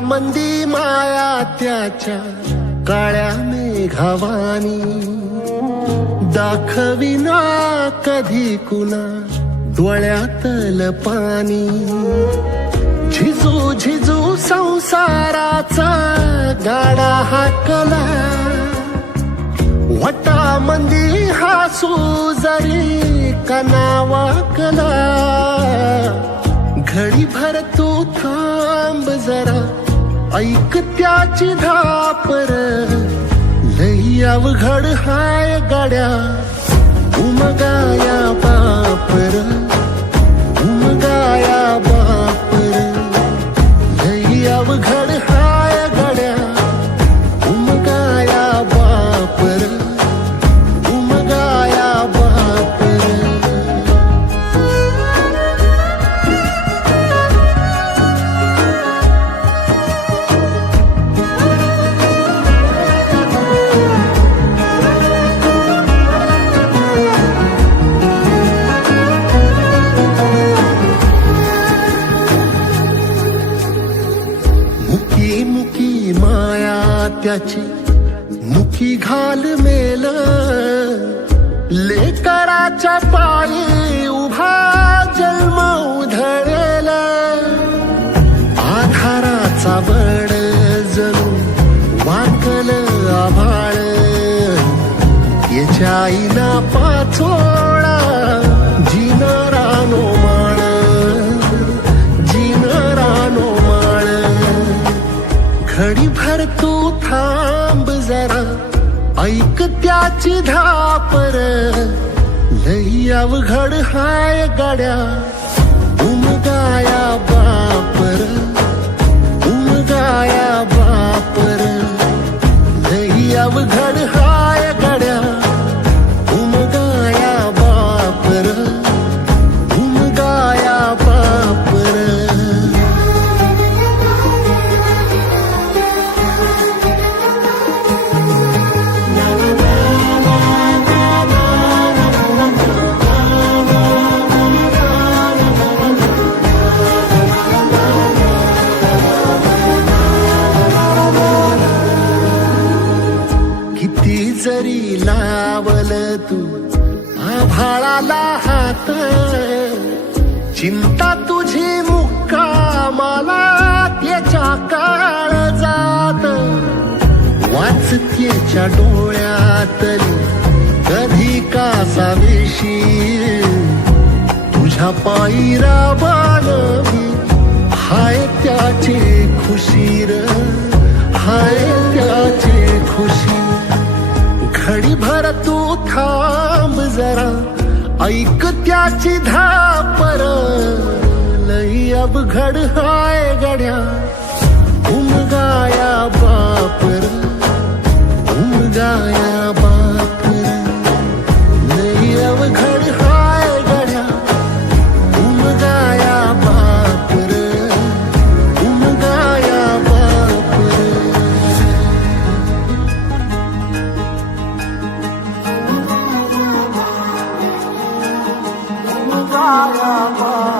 मंदी माया त्याच्या काळ्या मेघावानी, दाखविना कधी कुणा डोळ्यातल पाणी. झिजू झिजू संसाराचा गाडा हाकला, वटा मंदी हासू जरी कना वाकला. घडी भर तू थांब जरा, ऐक त्याची धापर. लई अवघड हाय गाड्या, उमगाया बापर, उमगाया बापर. लई अवघड हाय गाड्या, उमगाया बापर, उमगाया बापर. मुकी मुकी माया त्याची, मुकी घाल मेल. लेकराच्या पायी उभा जन्म उधळेल. आधाराचा बळ जणू वाकल आभाळ. याच्या आईना पाचोळा जिनारानो माळ, जिनारानो माळ. घडी भर तू थांब जरा, ऐक त्याची धापर. लई अवघड हाय गाड्या, उमगाया बापर, उमगाया बापर. लई अवघड हाय गाड्या, उमगाया बापर, उमगाया बापर. किती जरी लावल तू आभाळाला हात, चिंता तुझी मुक्कामाला त्याच्या काळजात. वाचतेच्या डोळ्यातली कधी कासाविशी, तुझ्या पायी राबानवी हाय त्याची खुशीर, हाय त्याची खुशी. घडी भर तू थांब जरा, ऐक त्याची धापर. लई अवघड हाय गड्या, उमगाया बापर, उमगाया बापर. लई अवघड हाय गड्या, उमगाया बापर, उमगाया बापर. उमगाया बापर.